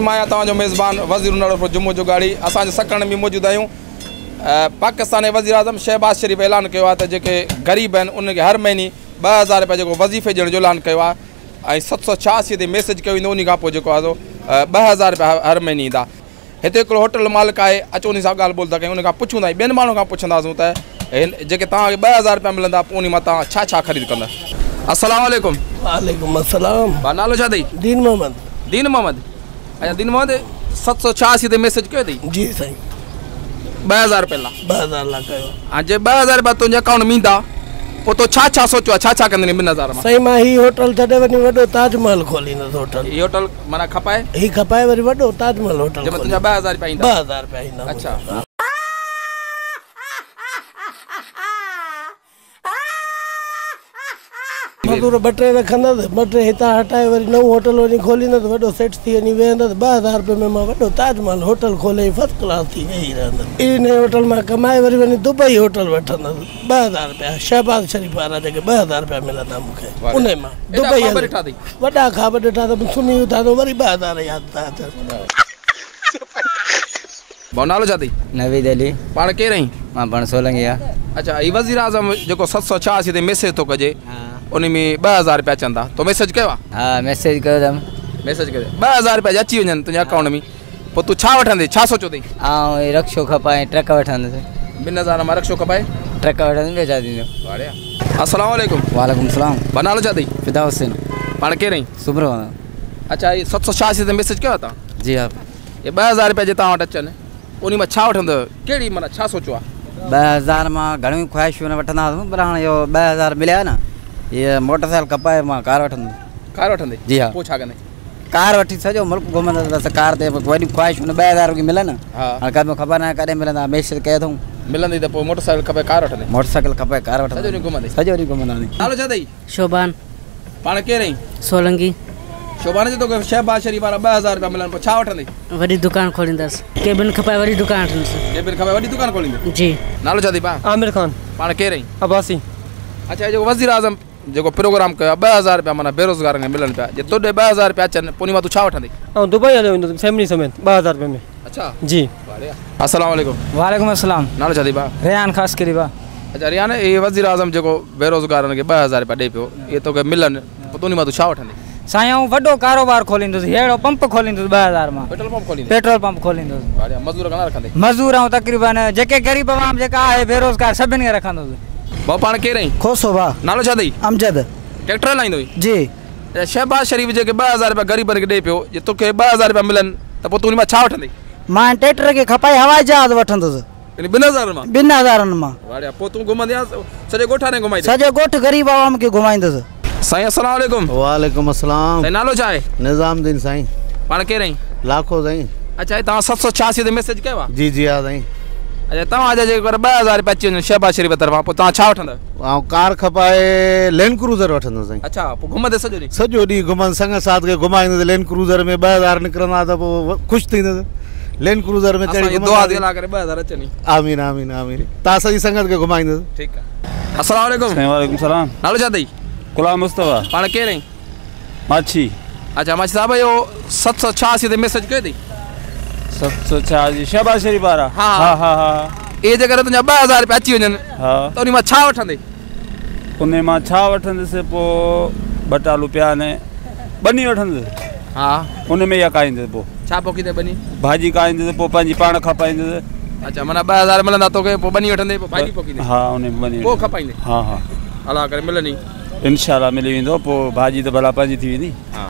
मां तव्हांजो मेज़बान वज़ीर नड़ो जुम्मो जो गाड़ी असांजे सकण में मौजूद आहियूं। पाकिस्तान वज़ीर आज़म शहबाज शरीफ़ ऐलान किया है जेके ग़रीब आहिनि उनखे हर महीने 2000 रुपया जेको वज़ीफ़े ॾियण जो ऐलान किया है। 786 ते मैसेज कयो वेंदो, उन खां पोइ जेको आहे 2000 रुपया हर महीने ईंदा। हिते हिकिड़ो होटल मालिक आहे, अचो उन सां ॻाल्हि ॿोल था कयूं। उन खां पुछूं था ॿियनि माण्हुनि खां पुछंदासीं त जेके तव्हांखे 2000 रुपया मिलंदा पोइ उन मां तव्हां छा छा ख़रीद कंदा। अस्सलाम वालेकुम। वालेकुम अस्सलाम। भाउ नालो छा अथई? दीन मोहम्मद। दीन मोहम्मद। अच्छा दीन मोहम्मद 786 ते मैसेज कयो अथई? जी साईं। 2000 रुपया 2000 ला कयो। हाँ जे 2000 रुपया तुंहिंजे अकाउंट में ईंदा पोइ तो छा छा सोचियो आहे, छा छा कंदे 2000 में? साईं मां ही होटल छॾे वञी वॾो ताजमहल खोलींदुसि। होटल ही होटल माना खपाए? ही खपाए वरी वॾो ताजमहल होटल। जंहिंमें तुंहिंजा 2000 रुपया ईंदा? 2000 रुपया ईंदा। अच्छा मज़दूर 2 टे रखंदुसि, 2 टे हितां हटाए वरी नओं होटल वञी खोलींदुसि, वॾो सेट थी वञी वेहंदुसि। 2000 रुपये में मां वॾो ताजमहल होटल खोले फर्स्ट क्लास थी वेही रहंदुसि। इन होटल मां कमाए वरी वञी दुबई होटल वठंदुसि। 2000 रुपया शहबाज शरीफ़ वारा जेके 2000 रुपया मिलंदा मूंखे उन मां दुबई वॾा ख़्वाब ॾिठा त सुम्ही उथां थो वरी 2000 यादि था अचनि। भाउ नालो छा अथई? नवीद अली। पाण केरु आहीं? मां पाण सोलंगी आहे। अच्छा ही वज़ीर आज़म जेको 786 ते मैसेज थो कजे उन में 2000 रुपया चंदा तो मैसेज कयो आहे? हाँ मैसेज कयो अथमि। मैसेज कयो 2000 रुपया अची वञनि तुंहिंजे अकाउंट में पोइ तूं छा वठंदे, छा सोचो अथई? ऐं रक्शो खपाए, ट्रक वठंदुसि। 2000 मां रक्शो खपाए, ट्रक वठंदुसि, ॿियो छा थींदो? बढ़िया। अस्सलाम वालेकुम। वालेकुम सलाम। भाउ नालो छा अथई? फिदा हुसैन। पाण केरु आहीं? सुब्रो। अच्छा ये 786 ते मैसेज कयो आहे तव्हां? जी हाँ। ये 2000 रुपया जे तव्हां वटि अचनि उन मां छा वठंदव, कहिड़ी माना छा सोचो आहे? 2000 मां घणियूं ख़्वाहिशूं न वठंदा हुआसीं, पर हाणे इहो 2000 मिलिया न, ये मोटरसाइकिल खपाए, मां कार वठंदुसि। कार वठंदे? जी हाँ। पोइ छा कंदे? कार वठी सॼो मुल्क घुमंदुसि बसि कार ते। वॾी ख़्वाहिशूं न 2000 की मिलनि। हा हाणे कॾहिं ख़बर न आहे कॾहिं मिलंदा, मैसेज कयो अथऊं मिलंदी त पोइ मोटरसाइकिल खपे, कार वठंदे? मोटरसाइकिल खपाए, कार सॼो वठंदुसि, ॾींहुं घुमंदे? सॼो ॾींहुं घुमंदासीं। नालो छा अथई? शोभान। पाण केरु आहीं? सोलंगी। शोभान जे तोखे शहबाज शरीफ़ वारा 2000 रुपया मिलनि पोइ छा वठंदे? वॾी दुकान खोलींदसि, केबिन खपाए वॾी दुकान वठंदसि। केबिन खपाए, वॾी दुकान खोलींदे? जी। नालो छा अथई भाउ? आमिर खान। पाण केरु आहीं? अब्बासी। अच्छा जेको वज़ीर आज़म जेको प्रोग्राम कयो आहे 2000 रुपया माना बेरोज़गारनि खे मिलनि पिया, जे तोॾे 2000 रुपया अचनि पोइ उन मां तूं छा वठंदे? ऐं दुबई हलियो वेंदुसि फैमिली समेत 2000 रुपये में। अच्छा जी। बढ़िया। अस्सलाम वालेकुम। वालेकुम अस्सलाम। नालो छा अथई भाउ? रेहान ख़ासि करी बा। अच्छा रियान ये वज़ीर आज़म जेको बेरोज़गारनि खे 2000 रुपया ॾे पियो, इहे तोखे मिलनि पोइ उन मां तूं छा वठंदे? साईं वॾो कारोबार खोलींदुसि, अहिड़ो पंप खोलींदुसि 2000 मां। पेट्रोल पंप खोलींदे? पेट्रोल पंप खोलींदुसि। बढ़िया। मज़दूर घणा रखंदे? मज़दूर ऐं तक़रीबन जेके ग़रीब आवाम जेका आहे बेरोज़गार सभिनि खे रखंदुसि। भाउ पाण केरु आहीं? खोसो भा। नालो छा अथई? अमजद। ट्रैक्टर हलाईंदो हुई? जी। शहबाज शरीफ़ जेके 2000 रुपया ग़रीबनि खे ॾे पियो, जे तोखे 2000 रुपया मिलनि त पोइ तूं उन मां छा वठंदे? मां ट्रैक्टर खे खपाए हवाई जहाज वठंदुसि। 2000 मां? 2000 मां। बढ़िया। पोइ तूं घुमंदे सॼे ॻोठ ने घुमाईंदे? सॼो ॻोठ ग़रीब आवाम खे घुमाईंदुसि। साईं अस्सलाम वालेकुम। वालेकुम अस्सलाम। साईं नालो छा आहे? निज़ामुद्दीन साईं। पाण केरु आहीं? लाखो साईं। अच्छा हे तव्हां 786 ते मैसेज कयो आहे? जी जी हा साईं। अच्छा तव्हांजा जेकर 2000 रुपया अची वञनि शहबाज शरीफ़ तरफ़ां पोइ तव्हां छा वठंदव? ऐं कार खपाए लैंड क्रूज़र वठंदुसि साईं। अच्छा पोइ घुमंदे सॼो ॾींहुं? सॼो ॾींहुं घुमनि संग साथ खे घुमाईंदुसि। लैंड क्रूज़र में 2000 निकिरंदा त पोइ ख़ुशि थींदुसि। लैंड क्रूज़र में असांजी दुआ दिला करे 2000 अचनि। आमीन आमीन आमीन। तव्हां सॼी संगत खे घुमाईंदुसि। ठीकु आहे। अस्सलाम वालेकुम। वालेकुम सलाम। नालो छा अथई? गुलाम मुस्तफ़ा। पाण केरु आहीं? माछी। अच्छा माछी साहिब इहो 786 ते मैसेज कयो अथई? 786 शहबाज शरीफ़ वारा? हा हा हा हा। इहे जेकर तुंहिंजा 2000 रुपया अची वञनि हा त उन मां छा वठंदे? उन मां छा वठंदुसि? पोइ बटालू पिया आहिनि, बनी वठंदुसि। हा उन में इहा काईंदुसि। पोइ छा पोखींदे बनी? भाॼी काईंदुसि, पोइ पंहिंजी पाण खपाईंदुसि। अच्छा माना 2000 मिलंदा तोखे पोइ बनी वठंदे पोइ भाॼी पोखींदे? हा उन में बनी पोइ खपाईंदे? हा हा अलाह करे मिलंदी इनशाला मिली वेंदो। पोइ भाॼी त भला पंहिंजी थी वेंदी।